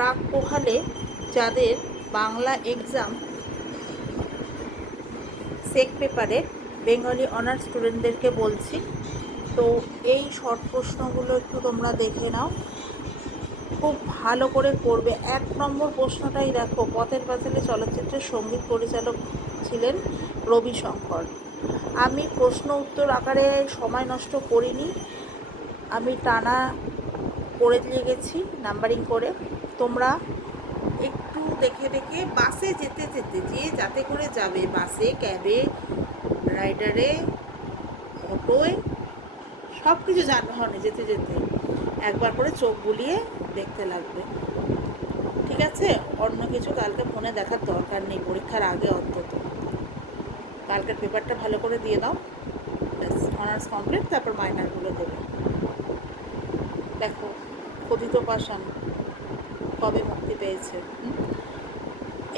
রাগ পোহালে যাদের বাংলা এক্সাম সেক পেপারে বেঙ্গলি অনার্স স্টুডেন্টদেরকে বলছি, তো এই শর্ট প্রশ্নগুলো একটু তোমরা দেখে নাও, খুব ভালো করে করবে। 1 নম্বর প্রশ্নটাই দেখো, পথের পাঁচালী চলচ্চিত্রের সঙ্গীত পরিচালক ছিলেন রবি শঙ্কর। আমি প্রশ্ন উত্তর আকারে সময় নষ্ট করিনি, আমি টানা করে দিয়ে গেছি নাম্বারিং করে। তোমরা একটু দেখে দেখে বাসে যেতে যেতে, যে যাতে করে যাবে, বাসে, ক্যাবে, রাইডারে, অটোয়, সব কিছু যানবাহনে যেতে যেতে একবার করে চোখ বুলিয়ে দেখতে লাগবে, ঠিক আছে? অন্য কিছু কালকে ফোনে দেখার দরকার নেই, পরীক্ষার আগে অন্তত। কালকের পেপারটা ভালো করে দিয়ে দাও, ব্যাস অনার্স কমপ্লিট, তারপর মাইনারগুলো দেবে। দেখো কথিত পাষাণ কবে মুক্তি পেয়েছে,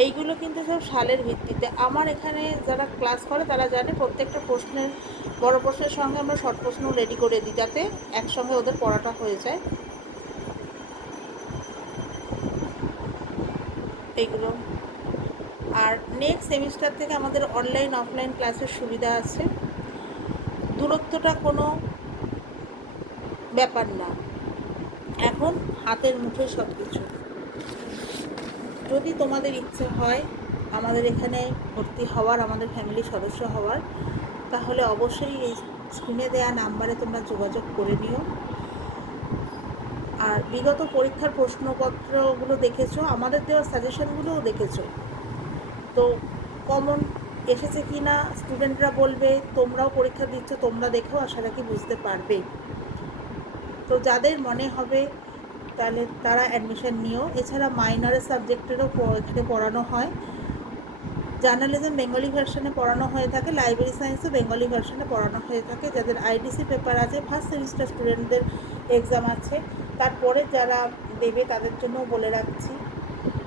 এইগুলো কিন্তু সব সালের ভিত্তিতে। আমার এখানে যারা ক্লাস করে তারা জানে প্রত্যেকটা প্রশ্নের, বড় প্রশ্নের সঙ্গে আমরা শর্ট প্রশ্ন রেডি করে দিই, যাতে একসঙ্গে ওদের পড়াটা হয়ে যায়। এইগুলো আর নেক্সট সেমিস্টার থেকে আমাদের অনলাইন অফলাইন ক্লাসের সুবিধা আছে, দূরত্বটা কোনো ব্যাপার না, এখন হাতের মুঠোয় সব কিছু। যদি তোমাদের ইচ্ছে হয় আমাদের এখানে ভর্তি হওয়ার, আমাদের ফ্যামিলির সদস্য হওয়ার, তাহলে অবশ্যই এই স্ক্রিনে দেওয়া নাম্বারে তোমরা যোগাযোগ করে নিও। আর বিগত পরীক্ষার প্রশ্নপত্রগুলো দেখেছো, আমাদের দেওয়া সাজেশনগুলোও দেখেছো, তো কমন এসেছে কি না স্টুডেন্টরা বলবে, তোমরাও পরীক্ষা দিচ্ছ, তোমরা দেখেও আশা রাখি বুঝতে পারবে। তো যাদের মনে হবে তাহলে তারা অ্যাডমিশন নিও। এছাড়া মাইনরের সাবজেক্টেরও এখানে পড়ানো হয়, জার্নালিজম বেঙ্গলি ভার্সনে পড়ানো হয়ে থাকে, লাইব্রেরি সায়েন্সও বেঙ্গলি ভার্সনে পড়ানো হয়ে থাকে। যাদের আইডিসি পেপার আছে, ফার্স্ট সেমিস্টার স্টুডেন্টদের এক্সাম আছে, তারপরে যারা দেবে তাদের জন্যও বলে রাখছি।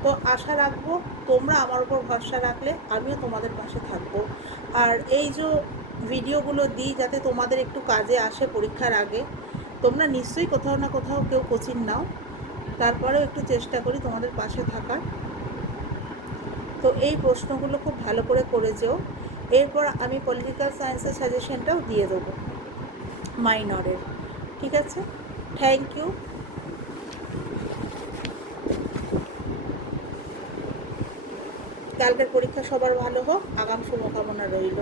তো আশা রাখবো তোমরা আমার উপর ভরসা রাখলে আমিও তোমাদের পাশে থাকবো। আর এই যে ভিডিওগুলো দিই যাতে তোমাদের একটু কাজে আসে পরীক্ষার আগে, তোমরা নিশ্চয়ই কোথাও না কোথাও কেউ কোচিং নাও, তারপরেও একটু চেষ্টা করি তোমাদের পাশে থাকার। তো এই প্রশ্নগুলো খুব ভালো করে যেও। এরপর আমি পলিটিক্যাল সায়েন্সের সাজেশনটাও দিয়ে দেবো মাইনরের, ঠিক আছে? Thank you. কালকের পরীক্ষা সবার ভালো হোক, আগাম শুভকামনা রইল।